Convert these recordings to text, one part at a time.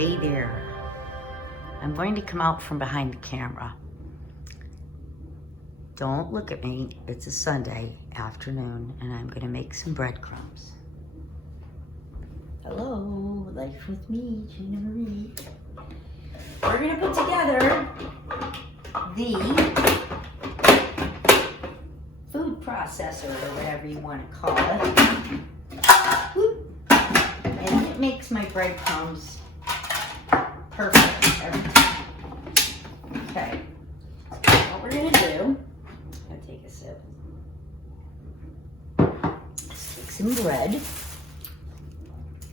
Hey there. I'm going to come out from behind the camera. Don't look at me. It's a Sunday afternoon and I'm going to make some breadcrumbs. Hello, life with me, Gina Marie. We're going to put together the food processor or whatever you want to call it. And it makes my breadcrumbs perfect every time. Okay, what we're gonna do, I'm gonna take a sip. Take some bread,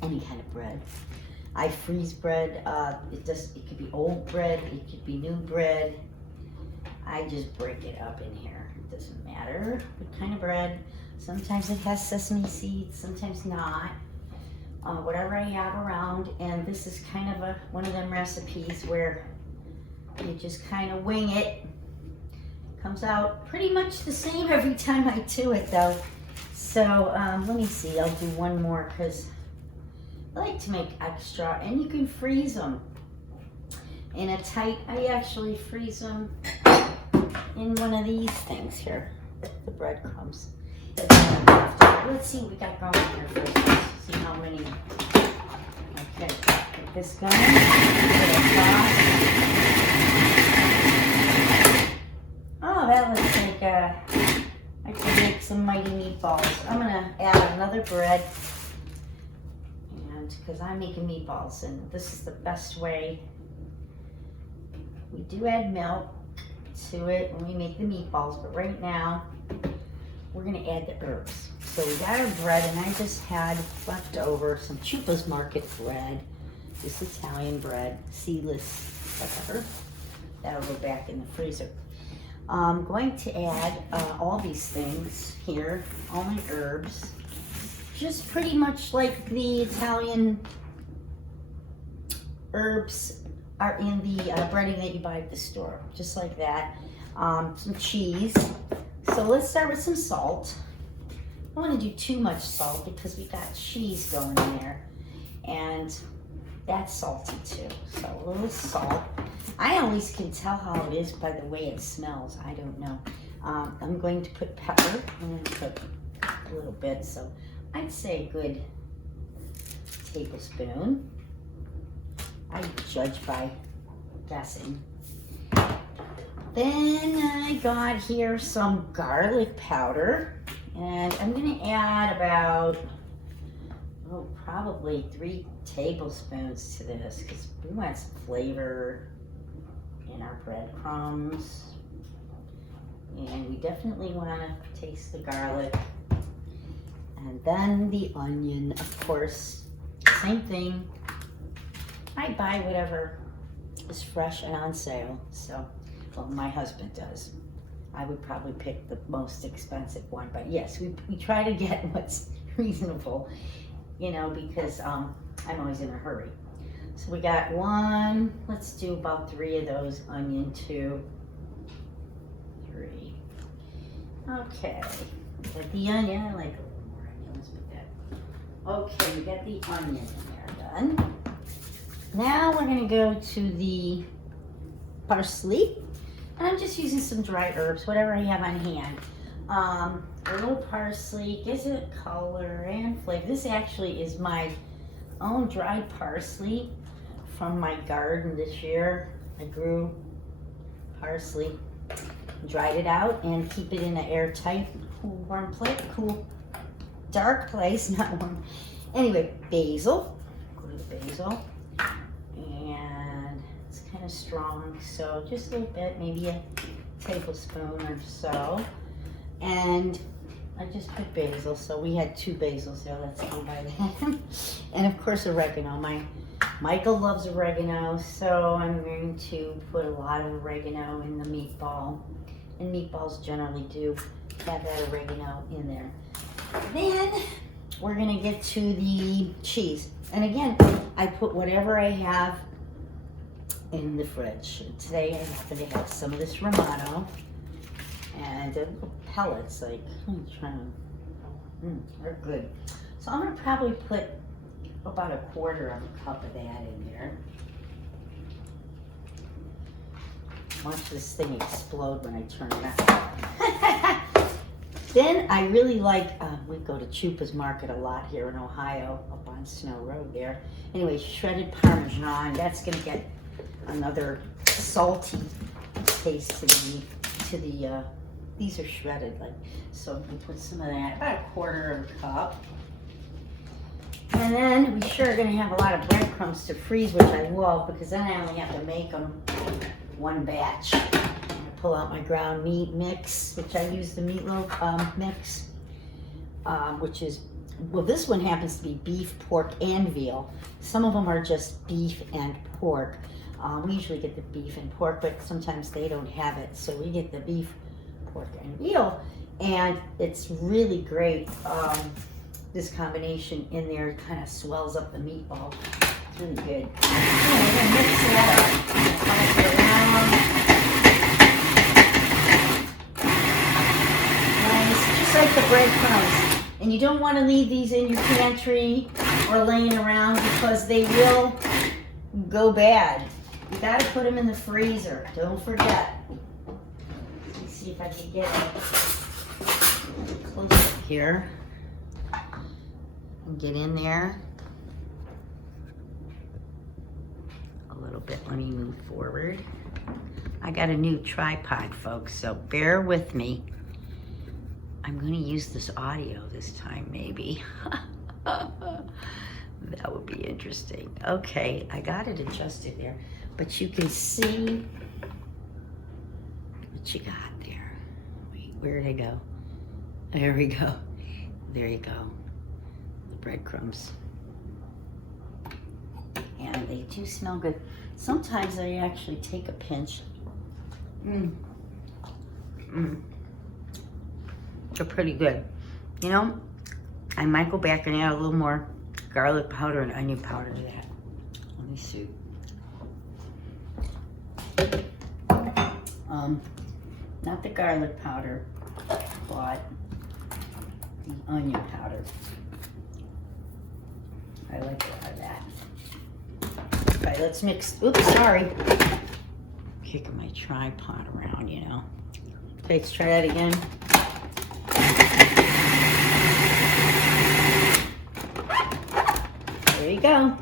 any kind of bread. I freeze bread. It could be old bread, it could be new bread. I just break it up in here. It doesn't matter what kind of bread. Sometimes it has sesame seeds, sometimes not. Whatever I have around, and this is kind of one of them recipes where you just kind of wing it. Comes out pretty much the same every time I do it though. So let me see, I'll do one more because I like to make extra, and you can freeze them in a tight, I actually freeze them in one of these things here, the breadcrumbs. Let's see what we got going here first. Let's see how many. Okay, get this going. Oh, that looks like I could make some mighty meatballs. I'm gonna add another bread, and because I'm making meatballs, and this is the best way. We do add milk to it when we make the meatballs, but right now we're gonna add the herbs. So we got our bread, and I just had left over some Chupa's Market bread, this Italian bread, seedless, whatever. That'll go back in the freezer. I'm going to add all these things here, all my herbs, just pretty much like the Italian herbs are in the breading that you buy at the store, just like that. Some cheese. So let's start with some salt. I don't want to do too much salt because we got cheese going in there, and that's salty too. So a little salt. I always can tell how it is by the way it smells. I don't know. I'm going to put pepper. I'm going to put a little bit, so I'd say a good tablespoon. I judge by guessing. Then I got here some garlic powder, and I'm gonna add about, probably 3 tablespoons to this because we want some flavor in our breadcrumbs. And we definitely wanna taste the garlic. And then the onion, of course, same thing. I buy whatever is fresh and on sale, so. Well, my husband does. I would probably pick the most expensive one, but yes, we try to get what's reasonable, you know, because I'm always in a hurry. So we got 1, let's do about 3 of those, onion, 2, 3. Okay, got the onion, I like a little more onion, let's put that. Okay, we got the onion in there done. Now we're gonna go to the parsley. And I'm just using some dry herbs, whatever I have on hand. A little parsley gives it color and flavor. This actually is my own dried parsley from my garden this year. I grew parsley, dried it out, and keep it in an airtight, cool, warm place, cool, dark place, not warm. Anyway, basil, go to the basil. Kind of strong, so just a little bit, maybe a tablespoon or so. And I just put basil, so we had 2 basils there, let's go by that. And of course oregano. Michael loves oregano, so I'm going to put a lot of oregano in the meatball, and meatballs generally do have that oregano in there. Then we're gonna get to the cheese, and again I put whatever I have in the fridge. Today I happen to have some of this Romano and pellets, like I'm trying to, they're good. So I'm gonna probably put about a quarter of a cup of that in there. Watch this thing explode when I turn it on. Then I really like, we go to Chupa's Market a lot here in Ohio, up on Snow Road there. Anyway, shredded Parmesan, that's gonna get another salty taste to the these are shredded, like, so we put some of that, about a quarter of a cup. And then we sure are gonna have a lot of breadcrumbs to freeze, which I love, because then I only have to make them one batch. I'm gonna pull out my ground meat mix, which I use the meatloaf mix, which is, well, this one happens to be beef, pork, and veal. Some of them are just beef and pork. We usually get the beef and pork, but sometimes they don't have it, so we get the beef, pork, and veal, and it's really great. This combination in there kind of swells up the meatball. It's really good. And we're gonna mix that up. Nice, just like the breadcrumbs. And you don't want to leave these in your pantry or laying around because they will go bad. You gotta put them in the freezer. Don't forget. Let's see if I can get it close up here. And get in there a little bit. Let me move forward. I got a new tripod, folks, so bear with me. I'm going to use this audio this time, maybe. That would be interesting. Okay, I got it adjusted there, but you can see what you got there. Wait, where did I go? There we go. There you go. The breadcrumbs. And they do smell good. Sometimes I actually take a pinch. They're pretty good. You know, I might go back and add a little more garlic powder and onion powder to that. Let me see. Not the garlic powder, but the onion powder. I like a lot of that. Okay, let's mix. Oops, sorry. Kicking my tripod around, you know. Okay, let's try that again. There you go.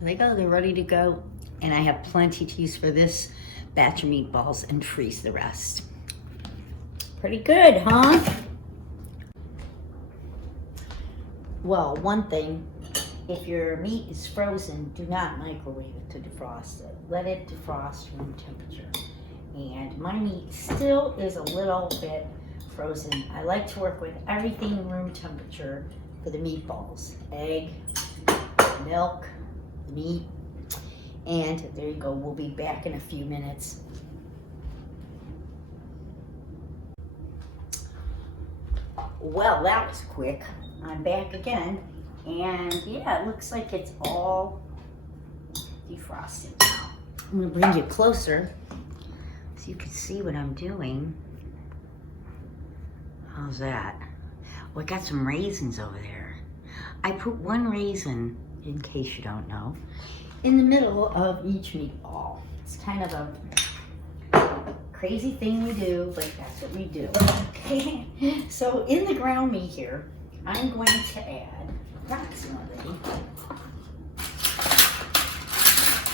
There they go, they're ready to go. And I have plenty to use for this batch of meatballs and freeze the rest. Pretty good, huh? Well, one thing, if your meat is frozen, do not microwave it to defrost it. Let it defrost room temperature. And my meat still is a little bit frozen. I like to work with everything room temperature for the meatballs. Egg, milk, meat, and there you go. We'll be back in a few minutes. Well, that was quick. I'm back again, and yeah, it looks like it's all defrosted now. I'm gonna bring you closer so you can see what I'm doing. How's that? Oh, I got some raisins over there. I put one raisin, in case you don't know, in the middle of each meatball. It's kind of a crazy thing we do, but that's what we do. Okay, so in the ground meat here, I'm going to add approximately,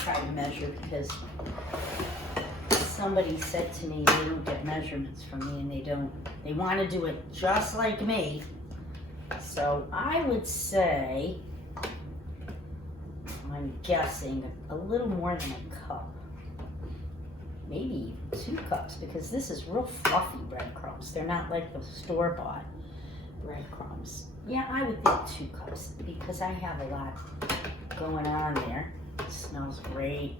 try to measure because somebody said to me they don't get measurements from me and they want to do it just like me. So I would say, I'm guessing a little more than a cup. Maybe 2 cups, because this is real fluffy breadcrumbs. They're not like the store-bought breadcrumbs. Yeah, I would think 2 cups because I have a lot going on there. It smells great.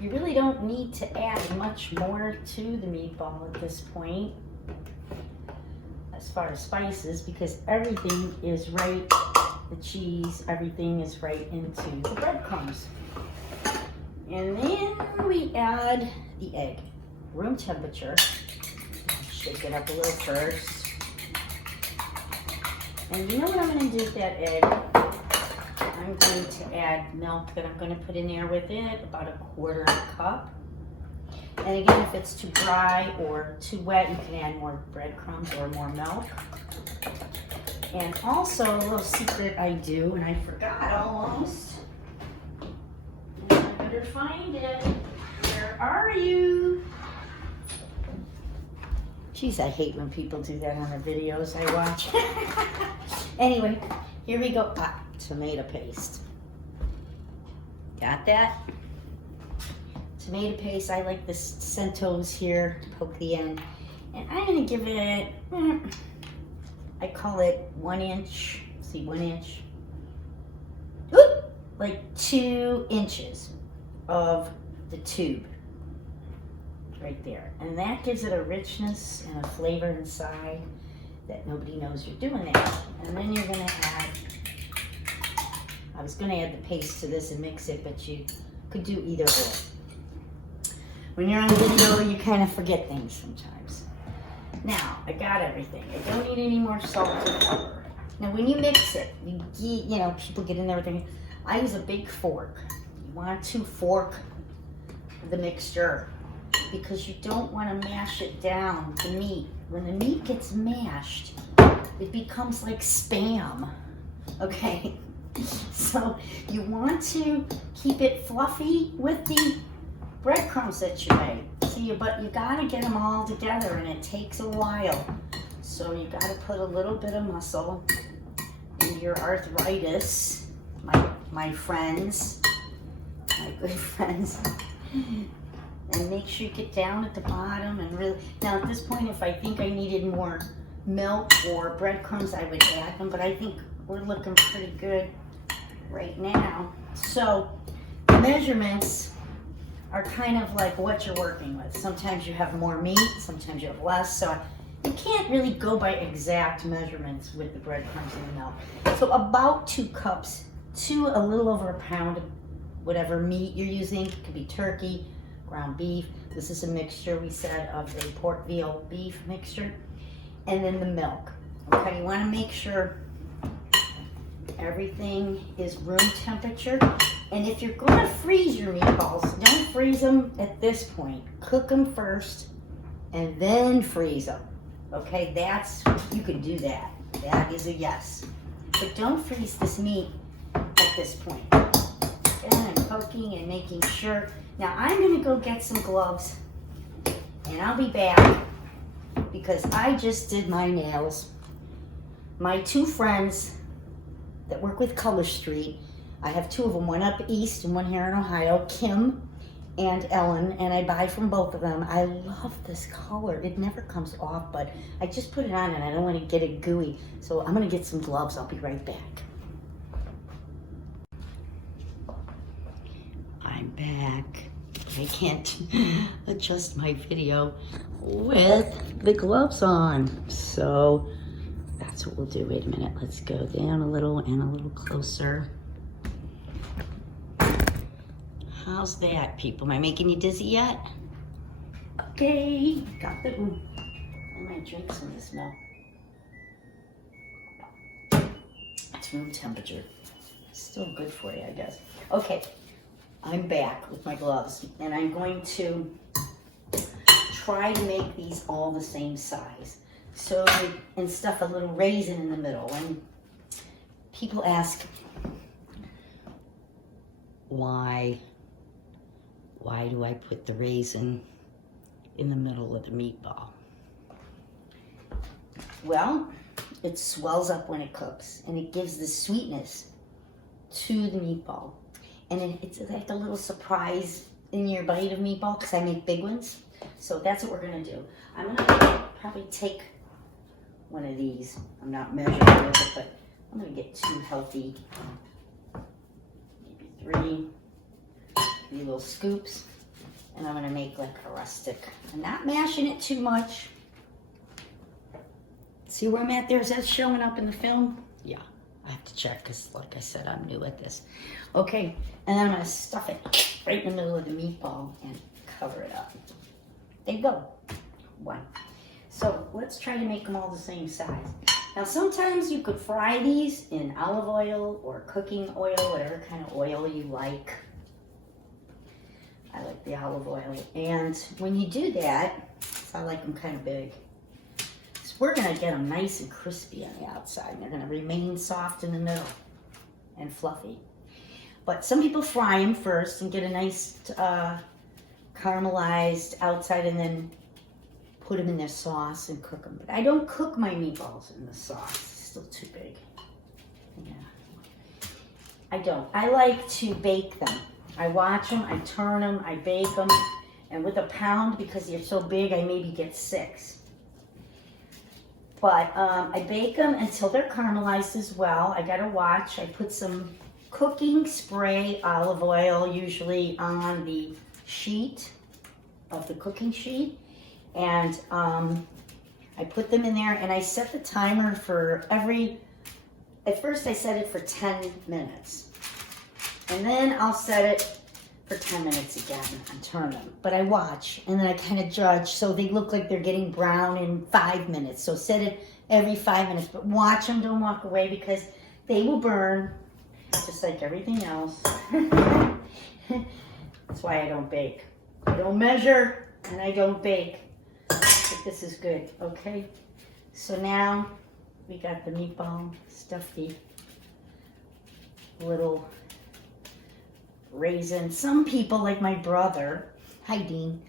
You really don't need to add much more to the meatball at this point as far as spices, because everything is right, the cheese, everything is right into the breadcrumbs. And then we add the egg, room temperature. shake it up a little first. And you know what I'm going to do with that egg? I'm going to add milk that I'm going to put in there with it, about 1/4 cup. And again, if it's too dry or too wet, you can add more breadcrumbs or more milk. And also, a little secret I do, and I forgot almost. And I better find it. Where are you? Geez, I hate when people do that on the videos I watch. Anyway, here we go. Tomato paste. Got that? Tomato paste, I like the centos here to poke the end. And I'm gonna give it, I call it 1 inch, see 1 inch, like 2 inches of the tube right there. And that gives it a richness and a flavor inside that nobody knows you're doing that. And then you're gonna add, I was gonna add the paste to this and mix it, but you could do either or. When you're on video, you kind of forget things sometimes. Now, I got everything. I don't need any more salt or pepper. Now, when you mix it, you know, people get in there with things. I use a big fork. You want to fork the mixture because you don't want to mash it down, the meat. When the meat gets mashed, it becomes like Spam, okay? So you want to keep it fluffy with the breadcrumbs that you made. See, but you gotta get them all together and it takes a while. So you gotta put a little bit of muscle in your arthritis, my friends, my good friends. And make sure you get down at the bottom and really, now at this point if I think I needed more milk or breadcrumbs I would add them, but I think we're looking pretty good right now. So the measurements are kind of like what you're working with. Sometimes you have more meat, sometimes you have less, so you can't really go by exact measurements with the breadcrumbs and the milk. So about 2 cups to a little over a pound of whatever meat you're using. It could be turkey, ground beef. This is a mixture, we said, of a pork veal beef mixture. And then the milk. Okay, you want to make sure everything is room temperature. And if you're going to freeze your meatballs, don't freeze them at this point. Cook them first and then freeze them. Okay, you can do that. That is a yes. But don't freeze this meat at this point. And I'm poking and making sure. Now I'm going to go get some gloves and I'll be back because I just did my nails. My 2 friends that work with Color Street, I have 2 of them, one up east and one here in Ohio, Kim and Ellen, and I buy from both of them. I love this color. It never comes off, but I just put it on and I don't want to get it gooey. So I'm going to get some gloves. I'll be right back. I'm back. I can't adjust my video with the gloves on. So that's what we'll do. Wait a minute. Let's go down a little and a little closer. How's that, people? Am I making you dizzy yet? Okay, got the room. I might drink some of this milk. It's room temperature. Still good for you, I guess. Okay, I'm back with my gloves, and I'm going to try to make these all the same size. So, and stuff a little raisin in the middle. And people ask, why do I put the raisin in the middle of the meatball? Well, it swells up when it cooks and it gives the sweetness to the meatball. And it's like a little surprise in your bite of meatball because I make big ones. So that's what we're gonna do. I'm gonna probably take one of these. I'm not measuring with it, but I'm gonna get 2 healthy, maybe 3 little scoops. And I'm gonna make like a rustic. I'm not mashing it too much. See where I'm at there? Is that showing up in the film? Yeah, I have to check because like I said, I'm new at this. Okay, and then I'm gonna stuff it right in the middle of the meatball and cover it up. There you go. 1. So let's try to make them all the same size. Now sometimes you could fry these in olive oil or cooking oil, whatever kind of oil you like. I like the olive oil. And when you do that, I like them kind of big. So we're gonna get them nice and crispy on the outside. And they're gonna remain soft in the middle and fluffy. But some people fry them first and get a nice caramelized outside and then put them in their sauce and cook them. But I don't cook my meatballs in the sauce. It's still too big. Yeah. I don't. I like to bake them. I watch them, I turn them, I bake them. And with a pound, because they're so big, I maybe get 6. But I bake them until they're caramelized as well. I gotta watch. I put some cooking spray olive oil usually on the sheet of the cooking sheet. And I put them in there and I set the timer for at first I set it for 10 minutes. And then I'll set it for 10 minutes again and turn them. But I watch and then I kind of judge so they look like they're getting brown in 5 minutes. So set it every 5 minutes, but watch them, don't walk away because they will burn just like everything else. That's why I don't bake. I don't measure and I don't bake. But this is good, okay? So now we got the meatball stuffy little raisin. Some people, like my brother, hi Dean,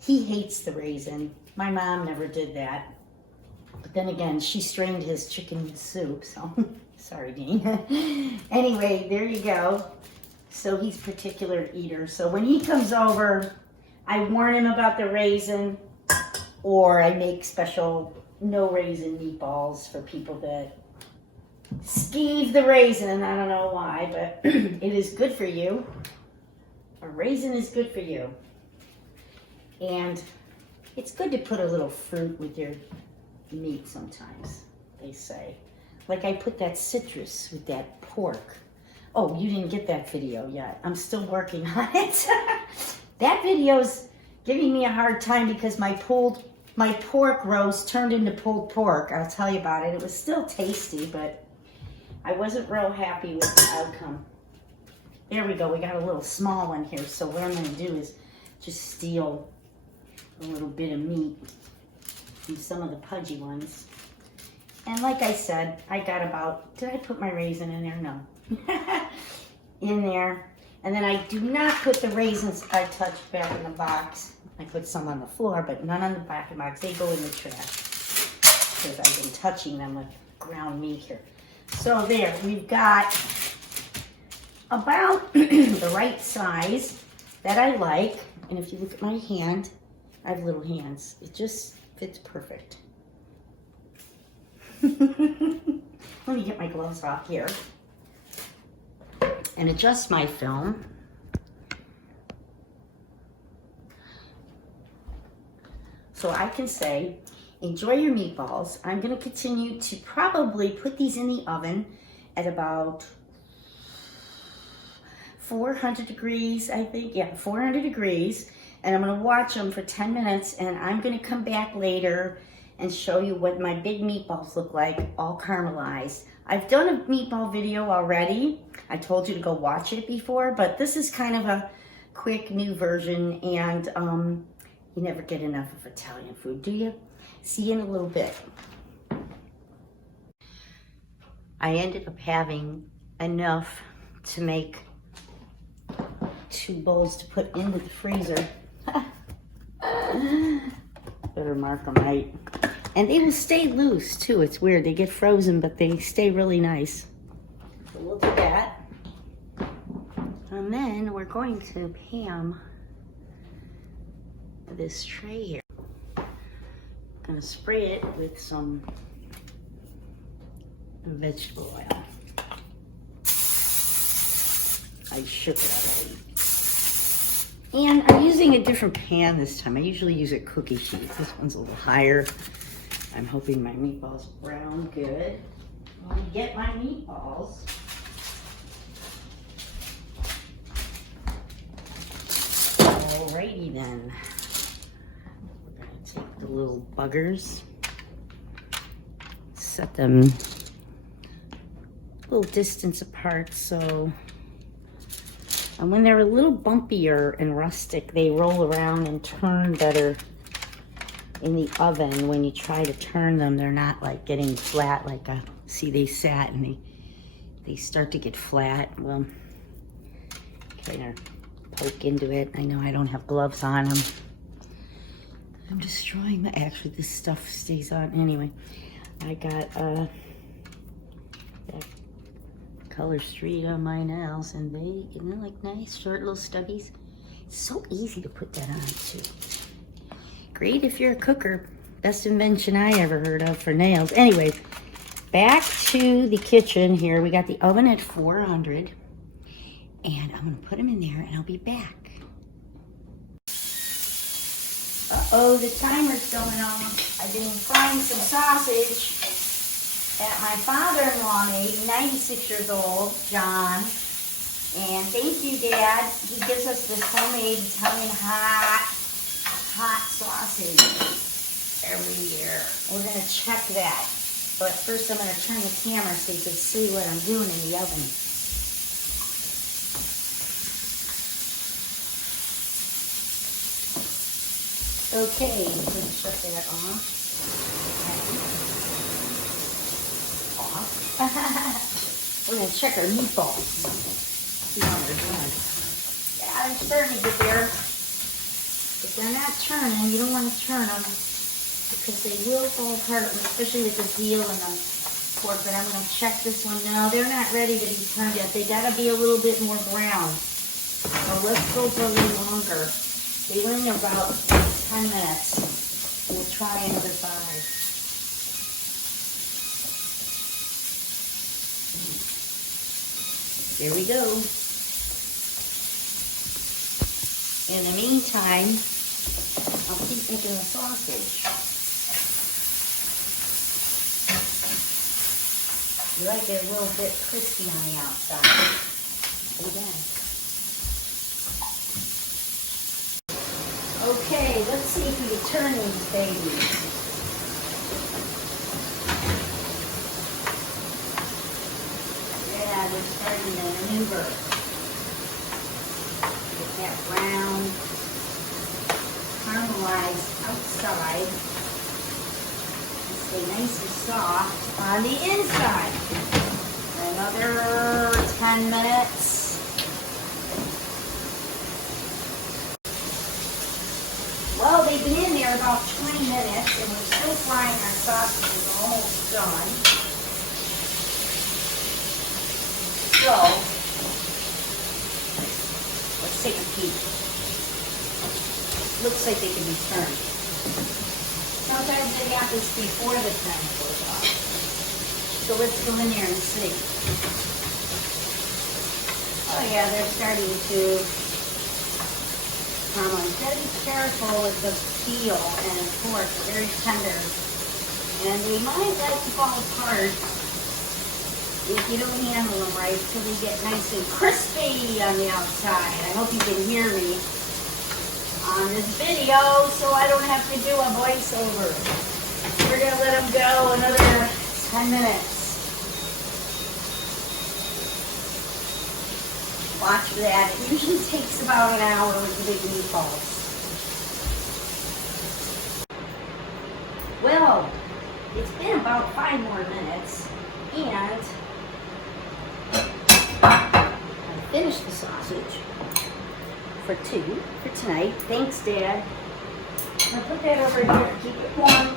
he hates the raisin. My mom never did that. But then again, she strained his chicken soup, so sorry, Dean. Anyway, there you go. So he's a particular eater. So when he comes over, I warn him about the raisin, or I make special no raisin meatballs for people that skeeve the raisin. I don't know why, but it is good for you. A raisin is good for you. And it's good to put a little fruit with your meat sometimes, they say. Like I put that citrus with that pork. Oh, you didn't get that video yet. I'm still working on it. That video's giving me a hard time because my pork roast turned into pulled pork. I'll tell you about it. It was still tasty, but I wasn't real happy with the outcome. There we go. We got a little small one here. So what I'm going to do is just steal a little bit of meat from some of the pudgy ones. And like I said, I got about, did I put my raisin in there? No. In there. And then I do not put the raisins I touched back in the box. I put some on the floor, but none on the back of the box. They go in the trash because I've been touching them with ground meat here. So there, we've got about the right size that I like. And if you look at my hand, I have little hands. It just fits perfect. Let me get my gloves off here and adjust my film. So I can say, enjoy your meatballs. I'm going to continue to probably put these in the oven at about 400 degrees, I think. Yeah, 400 degrees. And I'm going to watch them for 10 minutes. And I'm going to come back later and show you what my big meatballs look like, all caramelized. I've done a meatball video already. I told you to go watch it before. But this is kind of a quick new version. And you never get enough of Italian food, do you? See you in a little bit. I ended up having enough to make 2 bowls to put into the freezer. Better mark them right. And they will stay loose too. It's weird. They get frozen, but they stay really nice. So we'll do that. And then we're going to Pam this tray here. I'm gonna spray it with some vegetable oil. I shook it already. And I'm using a different pan this time. I usually use a cookie sheet. This one's a little higher. I'm hoping my meatballs brown good. When I get my meatballs, alrighty then. We're gonna take the little buggers. Set them a little distance apart so, and when they're a little bumpier and rustic, they roll around and turn better in the oven. When you try to turn them, they're not like getting flat like a, see, they sat and they start to get flat. Well, kind of poke into it. I know I don't have gloves on them. I'm destroying the, actually this stuff stays on. Anyway, I got that color street on my nails, and they, isn't that like nice, short little stubbies? It's so easy to put that on too. Great if you're a cooker. Best invention I ever heard of for nails. Anyway, back to the kitchen here. We got the oven at 400, and I'm gonna put them in there and I'll be back. Uh-oh, the timer's going off. I've been frying some sausage that my father-in-law made, 96 years old, John. And thank you, Dad. He gives us this homemade Italian hot sausage every year. We're gonna check that. But first I'm gonna turn the camera so you can see what I'm doing in the oven. Okay, let's shut that off. We're gonna check our meatballs. See how they're doing. Yeah, they're starting to get there. If they're not turning, you don't want to turn them because they will fall apart, especially with the veal and the pork. But I'm gonna check this one now. They're not ready to be turned yet. They gotta be a little bit more brown. So let's go for a little longer. They were in about 10 minutes. We'll try another 5. There we go. In the meantime, I'll keep making the sausage. You like it a little bit crispy on the outside. Again. Okay, let's see if we can turn these babies. Yeah, they're starting to maneuver. Get that brown, caramelized outside. And stay nice and soft on the inside. Another 10 minutes. Well, they've been in there about 20 minutes, and we're still frying our sausages. We're almost done. So, let's take a peek. Looks like they can be turned. Sometimes they happens before the timer goes off. So let's go in there and see. Oh yeah, they're starting to. You gotta be careful with the peel and the pork, they're very tender. And they might like to fall apart if you don't handle them right till they get nice and crispy on the outside. I hope you can hear me on this video so I don't have to do a voiceover. We're gonna let them go another 10 minutes. Watch for that. It usually takes about an hour with the big meatballs. Well, it's been about 5 more minutes, and I finished the sausage for 2 for tonight. Thanks, Dad. I'm gonna put that over here, keep it warm.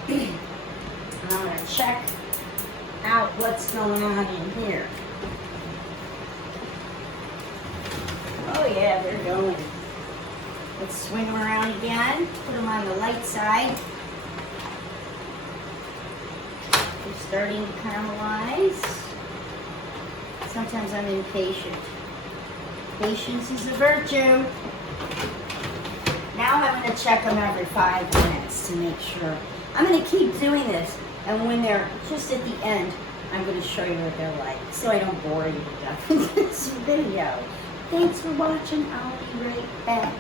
I'm gonna check out what's going on in here. Oh yeah, they're going. Let's swing them around again. Put them on the light side. They're starting to caramelize. Sometimes I'm impatient. Patience is a virtue. Now I'm going to check them every 5 minutes to make sure. I'm going to keep doing this, and when they're just at the end, I'm going to show you what they're like, so I don't bore you to death with this video. Thanks for watching. I'll be right back.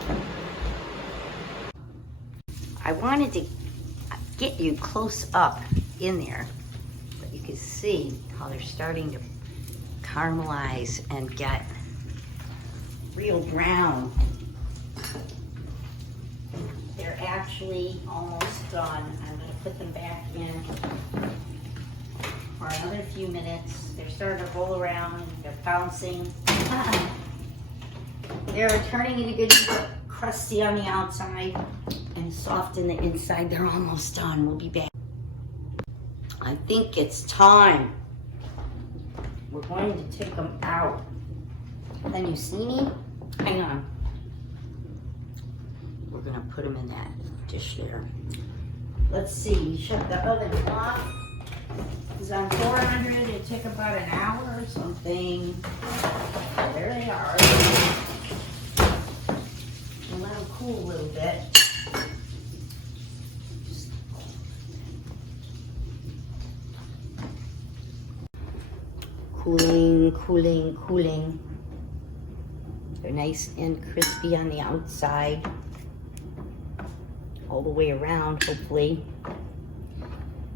I wanted to get you close up in there, but you can see how they're starting to caramelize and get real brown. They're actually almost done. I'm going to put them back in for another few minutes. They're starting to roll around. They're bouncing. They're turning into good, crusty on the outside and soft in the inside. They're almost done. We'll be back. I think it's time. We're going to take them out. Can you see me? Hang on. We're gonna put them in that dish there. Let's see, shut the oven off. It's on 400, it took about an hour or something. There they are. We'll let them cool a little bit. Cooling, cooling, cooling. They're nice and crispy on the outside. All the way around, hopefully.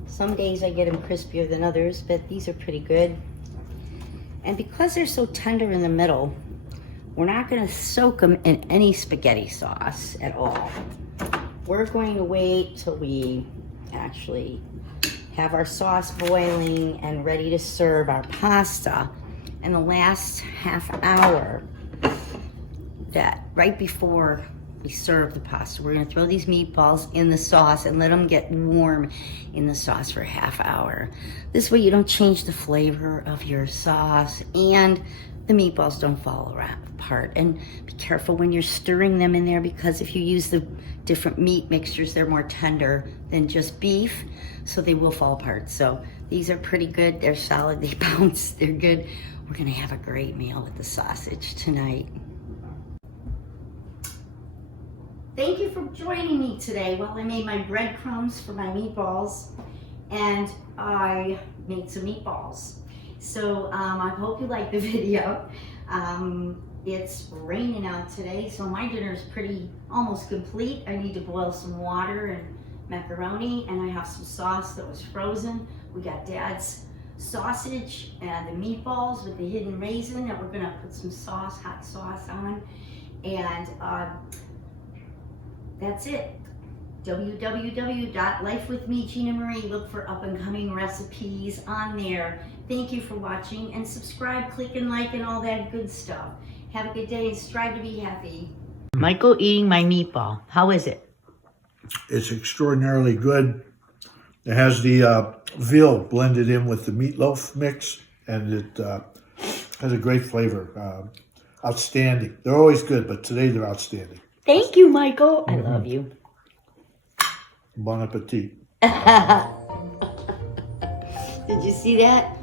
Some days I get them crispier than others, but these are pretty good. And because they're so tender in the middle, we're not gonna soak them in any spaghetti sauce at all. We're going to wait till we actually have our sauce boiling and ready to serve our pasta. And the last half hour, that right before we serve the pasta, we're gonna throw these meatballs in the sauce and let them get warm in the sauce for a half hour. This way you don't change the flavor of your sauce and the meatballs don't fall apart. And be careful when you're stirring them in there, because if you use the different meat mixtures, they're more tender than just beef, so they will fall apart. So these are pretty good. They're solid, they bounce, they're good. We're gonna have a great meal with the sausage tonight. Thank you for joining me today while I made my breadcrumbs for my meatballs, and I made some meatballs. So I hope you liked the video. It's raining out today, so my dinner is almost complete. I need to boil some water and macaroni, and I have some sauce that was frozen. We got Dad's sausage and the meatballs with the hidden raisin that we're gonna put some sauce, hot sauce on, and that's it. www.lifewithme, Look for up and coming recipes on there. Thank you for watching, and subscribe, click and like, and all that good stuff. Have a good day and strive to be happy. Michael eating my meatball. How is it? It's extraordinarily good. It has the veal blended in with the meatloaf mix, and it has a great flavor. Outstanding. They're always good, but today they're outstanding. Thank you, Michael. I love you. Bon appetit. Did you see that?